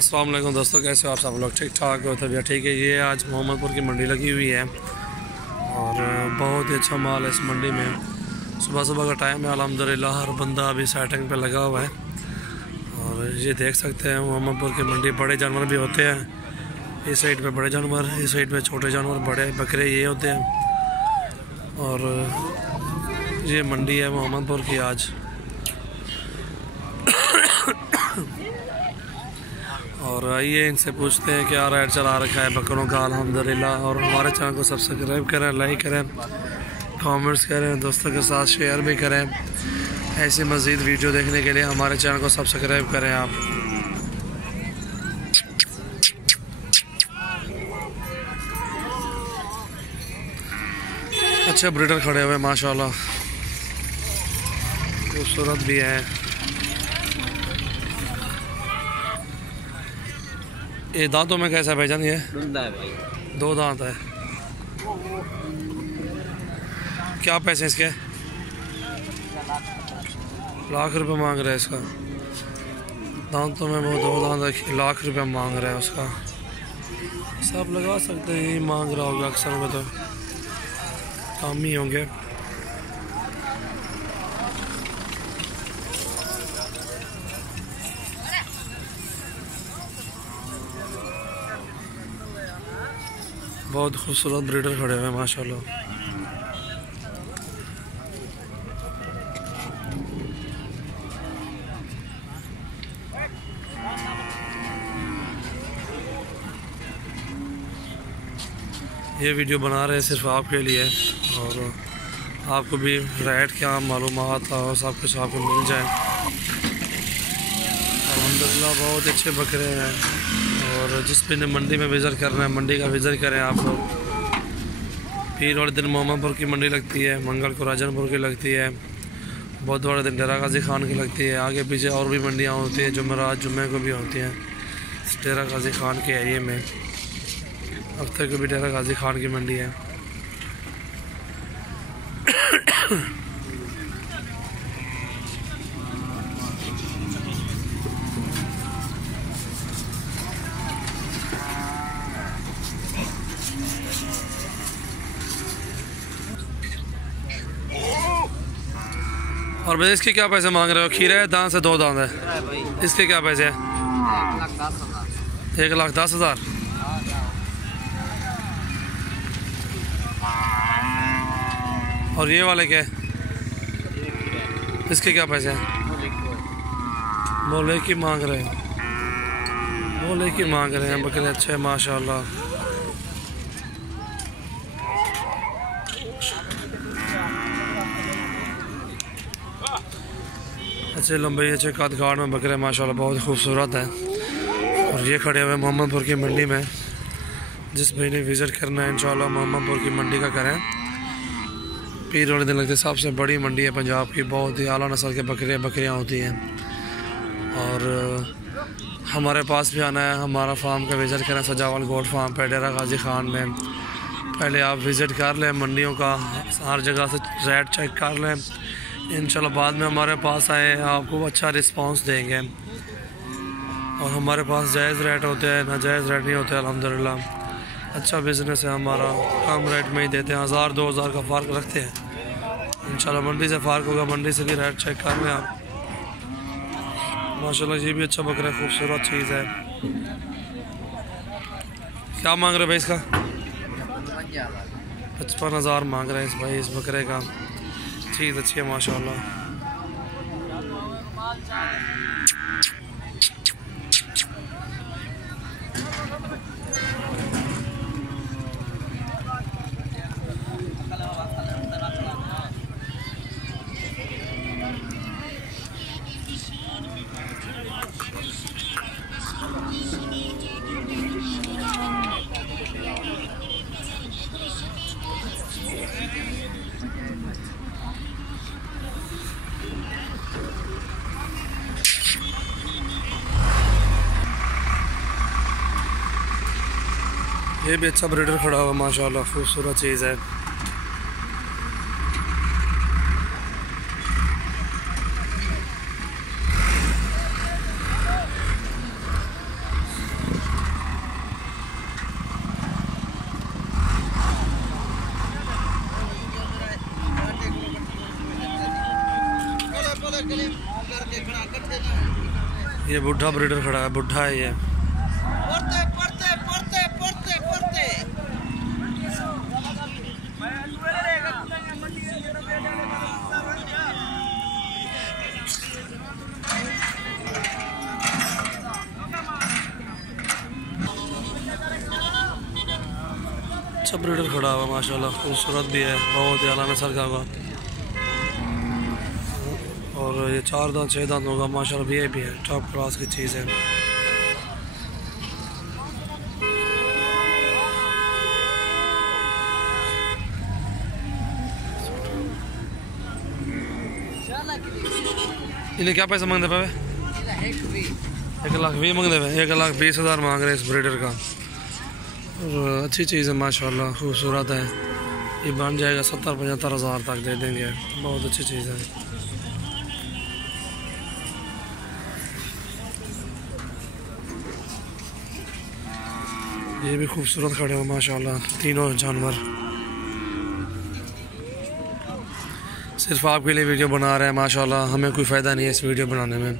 अस्सलाम वालेकुम दोस्तों, कैसे हो आप सब लोग? ठीक ठाक हो? तबीयत ठीक है? ये आज मोहम्मदपुर की मंडी लगी हुई है और बहुत ही अच्छा माल है इस मंडी में। सुबह सुबह का टाइम है, अल्हम्दुलिल्लाह हर बंदा अभी सेटिंग पे लगा हुआ है। और ये देख सकते हैं मोहम्मदपुर की मंडी, बड़े जानवर भी होते हैं। इस साइड पे बड़े जानवर, इस साइड पे छोटे जानवर, बड़े बकरे ये होते हैं। और ये मंडी है मोहम्मदपुर की आज। और आइए इनसे पूछते हैं क्या रेट चला रखा है बकरों का अल्हम्दुलिल्लाह। और हमारे चैनल को सब्सक्राइब करें, लाइक करें, कमेंट्स करें, दोस्तों के साथ शेयर भी करें। ऐसी मज़ीद वीडियो देखने के लिए हमारे चैनल को सब्सक्राइब करें आप। अच्छे ब्रीडर खड़े हुए माशाल्लाह, खूबसूरत भी है। ये दांतों में कैसा भाईजान? ये है भाई, 2 दांत है। क्या पैसे इसके? लाख रुपए मांग रहे हैं इसका। दांतों में वो 2 दांत है, लाख रुपए मांग रहे हैं उसका। सब लगा सकते हैं, यही मांग रहा होगा अक्सर में, तो कम ही होंगे। बहुत खूबसूरत ब्रीडर खड़े हुए हैं माशाल्लाह। ये वीडियो बना रहे हैं सिर्फ आपके लिए, और आपको भी रेट क्या मालूमात हो, सब कुछ आपको मिल जाए। अल्हम्दुलिल्लाह बहुत अच्छे बकरे हैं। और जिस भी ने मंडी में विज़िट करना है, मंडी का विज़िट करें आप लोग। पीर वाले दिन मोहम्मदपुर की मंडी लगती है, मंगल को राजनपुर की लगती है, बुध वाले दिन डेरा गाजी खान की लगती है। आगे पीछे और भी मंडियाँ होती हैं, जुमेरात जुम्मे को भी होती हैं। डेरा गाजी खान के एरिए में हफ्ते को भी डेरा गाजी खान की मंडी है। और भाई इसके क्या पैसे मांग रहे हो? खीरा है, दांत से 2 दांत है, इसके क्या पैसे हैं? 1,10,000। और ये वाले क्या? इसके क्या पैसे हैं? बोले कि मांग रहे हैं, बोले कि मांग रहे हैं। बकरे अच्छे माशाल्लाह। अच्छे लंबे अच्छे कद काट में बकरे माशाल्लाह बहुत खूबसूरत हैं। और ये खड़े हुए मोहम्मदपुर की मंडी में। जिस भाई ने विज़िट करना है इंशाल्लाह मोहम्मदपुर की मंडी का करें। पीर वाले दिन लगते सबसे बड़ी मंडी है पंजाब की। बहुत ही आला नस्ल के बकरियाँ होती हैं। और हमारे पास भी आना है, हमारा फार्म का विज़िट करें, सजावल गोट फार्म पे डेरा गाजी खान में। पहले आप विज़िट कर लें मंडियों का, हर जगह से रेट चेक कर लें। इंशाल्लाह बाद में हमारे पास आए, आपको अच्छा रिस्पांस देंगे। और हमारे पास जायज़ रेट होते हैं, नाजायज़ रेट नहीं होते अल्हम्दुलिल्लाह। अच्छा बिज़नेस है हमारा, कम रेट में ही देते हैं, 1000-2000 का फ़र्क रखते हैं। इंशाल्लाह मंडी से फ़र्क होगा, मंडी से भी रेट चेक कर लें आप। माशाल्लाह ये भी अच्छा बकरा, खूबसूरत चीज़ है। क्या मांग रहे भाई इसका? 55,000 मांग रहे हैं इस भाई इस बकरे का। चीज़ अच्छी है माशाल्लाह। ये भी अच्छा ब्रीडर खड़ा हुआ माशाल्लाह, खूबसूरत चीज़ है। ये बुढ़ा ब्रीडर खड़ा है, बुढ़ा है ये। अच्छा ब्रीडर खड़ा हुआ माशाल्लाह, खूबसूरत भी है, बहुत ही आला नस्ल का होगा। और ये 4 दांत 6 दांत होगा माशाल्लाह, ये भी है, टॉप क्लास की चीज़ है। इन्हें क्या पैसा मांगते पे? 1,20,000 मांगते पे, 1,20,000 मांग रहे हैं इस ब्रीडर का। और अच्छी चीज़ है माशाल्लाह, खूबसूरत है। ये बन जाएगा 70-75 हज़ार तक दे देंगे, बहुत अच्छी चीज़ है। ये भी खूबसूरत खड़े हो माशाल्लाह तीनों जानवर। सिर्फ आपके लिए वीडियो बना रहे हैं माशाल्लाह, हमें कोई फ़ायदा नहीं है इस वीडियो बनाने में,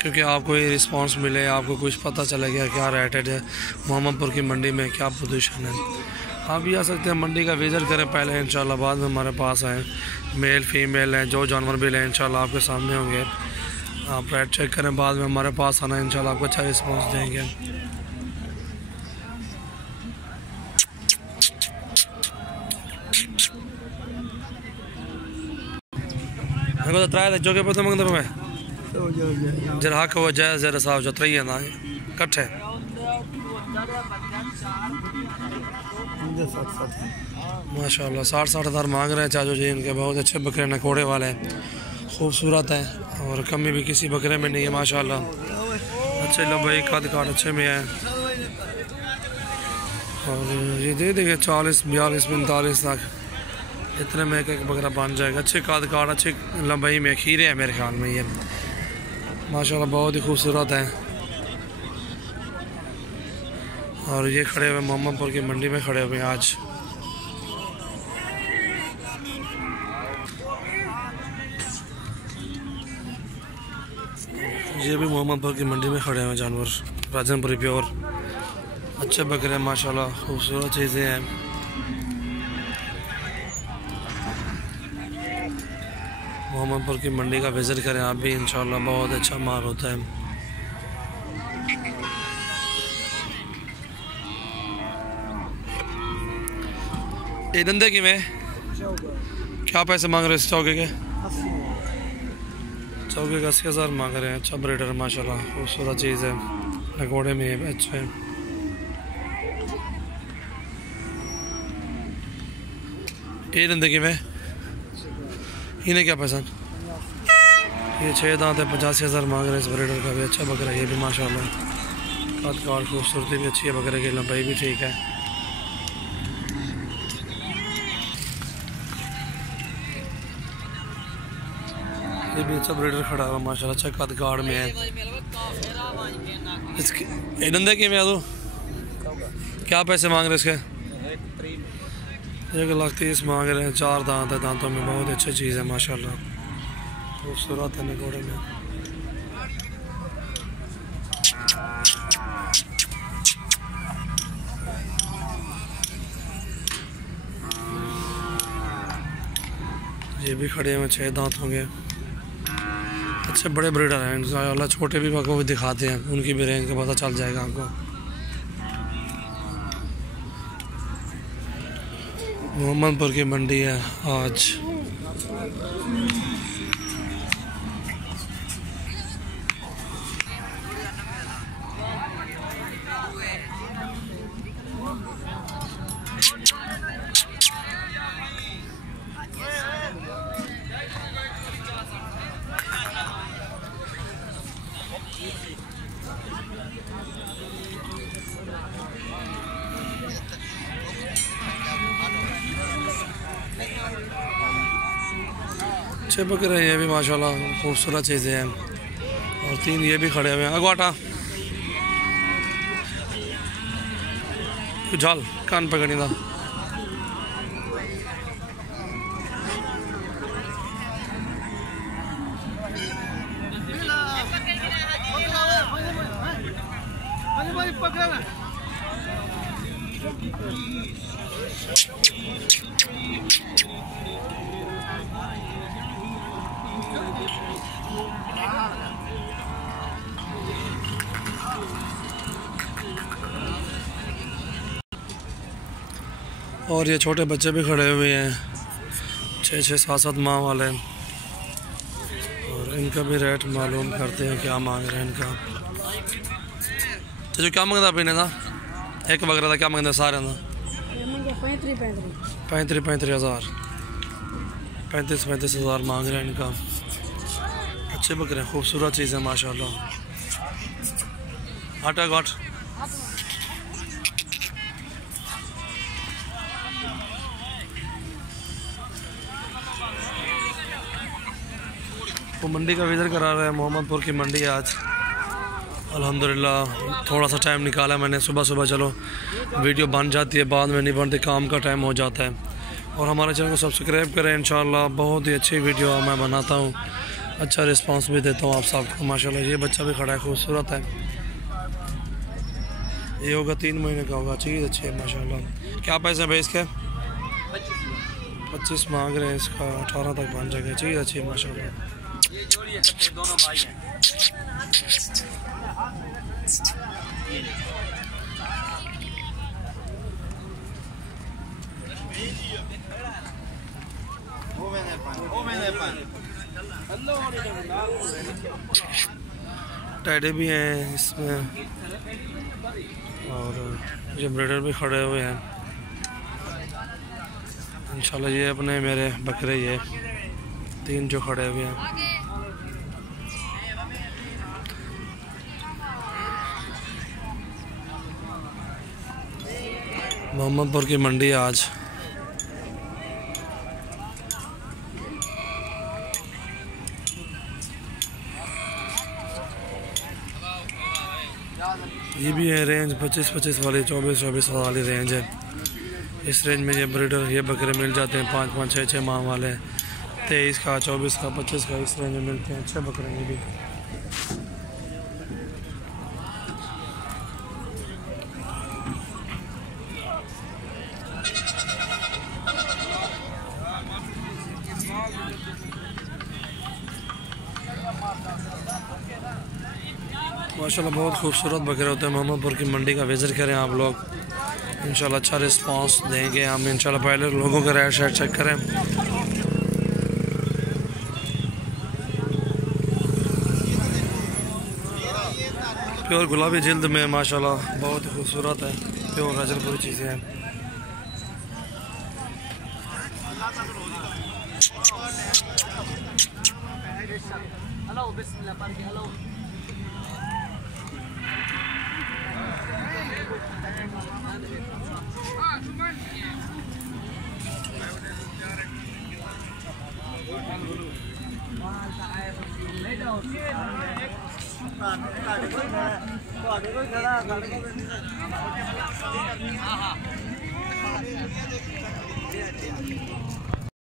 क्योंकि आपको ये रिस्पांस मिले, आपको कुछ पता चला गया क्या रेट है मोहम्मदपुर की मंडी में, क्या पोजीशन है। आप भी आ सकते हैं, मंडी का विज़िट करें पहले इंशाल्लाह, बाद में हमारे पास आएँ। मेल फीमेल हैं, जो जानवर भी लें इंशाल्लाह आपके सामने होंगे। आप रेट चेक करें, बाद में हमारे पास आना, इंशाल्लाह आपको अच्छा रिस्पॉन्स देंगे। तो त्राए जो के पता मंगते पे जरा हक वो जायज़ जरा साहब जो त्रई ना कट्ठे माशाल्लाह 60-60 हज़ार मांग रहे हैं चाचू जी इनके। बहुत अच्छे बकरे नकोड़े वाले हैं, खूबसूरत हैं और कमी भी किसी बकरे में नहीं है माशाल्लाह। अच्छे लंबाई कद काट अच्छे में है। और ये दे देंगे 40, 42, 45 तक, इतने में एक बकरा बन जाएगा। अच्छे कद काट अच्छी लंबाई में, खीरे हैं मेरे ख्याल में ये माशाल्लाह, बहुत ही खूबसूरत है। और ये खड़े हुए मोहम्मदपुर की मंडी में खड़े हुए हैं आज। ये भी मोहम्मदपुर की मंडी में खड़े हुए जानवर, राजनपुरी प्योर, अच्छे बकरे हैं माशाल्लाह, खूबसूरत चीज़ें हैं। मोहम्मदपुर की मंडी का विज़िट करें आप भी इंशाल्लाह, बहुत अच्छा माल होता है। ये धंधे की में क्या पैसे मांग रहे हैं इस चौके के? चौके का 80,000 मांग रहे हैं। अच्छा ब्रीडर माशाल्लाह, खूबसूरत चीज़ है, नकोड़े में अच्छा है। ये धंधे की में इन्हें क्या पसंद? ये 6 दांत है, 85,000 मांग रहे हैं इस ब्रीडर का भी। अच्छा बकरा ये भी माशाल्लाह, कद काट खूबसूरती भी अच्छी है, बकरे की लंबाई भी ठीक है। ये भी अच्छा ब्रीडर खड़ा हुआ माशाल्लाह, अच्छा कद काट में है। इसके ये धंधे की में तो क्या पैसे मांग रहे हैं इसके? 1,30,000 मांग रहे हैं। 4 दांत है, दांतों में बहुत अच्छी चीज़ है माशाल्लाह, खूबसूरत है नकोड़े में। ये भी खड़े हुए 6 दांत होंगे, अच्छे बड़े ब्रीडर हैं इंशाल्लाह। छोटे भी को भी दिखाते हैं, उनकी भी रेंज का पता चल जाएगा आपको। मोहम्मदपुर की मंडी है आज। अच्छे बकरे ये भी माशाल्लाह, खूबसूरत चीज़ें हैं। और 3 ये भी खड़े हुए हैं। अगवाटा झाल कान पकड़ी था। और ये छोटे बच्चे भी खड़े हुए हैं, 6-6, 7-7 माह वाले, और इनका भी रेट मालूम करते हैं क्या मांग रहे हैं इनका। तो जो क्या मांगता पीने का एक बकरा था, क्या मांगता सारे का? 35 हज़ार, 35 हज़ार मांग रहे हैं इनका। अच्छे बकरे, खूबसूरत चीज़ है माशाल्लाह। आटा गाट वो मंडी का विज़िट करा रहे हैं। मोहम्मदपुर की मंडी आज अल्हम्दुलिल्लाह थोड़ा सा टाइम निकाला मैंने। सुबह सुबह चलो वीडियो बन जाती है, बाद में नहीं बनती, काम का टाइम हो जाता है। और हमारे चैनल को सब्सक्राइब करें, इंशाल्लाह बहुत ही अच्छी वीडियो मैं बनाता हूँ, अच्छा रिस्पांस भी देता हूँ आप सबको माशाल्लाह। ये बच्चा भी खड़ा है, खूबसूरत है, ये होगा 3 महीने का होगा। चीज़ अच्छी है माशाल्लाह। क्या पैसे हैं भाई इसके? 25 मांग रहे हैं, इसका 18 तक बन जाएगा। चीज़ अच्छी है माशाल्लाह। ये जोड़ी है, सबके दोनों भाई हैं। टैडे भी हैं इसमें, और ये ब्रीडर भी खड़े हुए हैं इंशाल्लाह। ये अपने मेरे बकरे, ये 3 जो खड़े हुए हैं। मोहम्मदपुर की मंडी आज ये भी है रेंज 25 वाली, 24 वाली रेंज है। इस रेंज में ये ब्रीडर ये बकरे मिल जाते हैं 5-5, 6-6 माह वाले, 23 का, 24 का, 25 का, इस रेंज में मिलते हैं। अच्छे बकरे ये भी। माशाल्लाह बहुत खूबसूरत बकरे होते हैं। मोहम्मदपुर की मंडी का विज़िट करें आप लोग, इंशाल्लाह अच्छा रिस्पांस देंगे हम इंशाल्लाह। पहले लोगों का रेट शेट चेक करें। प्योर गुलाबी जल्द में माशाल्लाह बहुत ही खूबसूरत है, प्योर रजलपुरी चीज़ें हैं।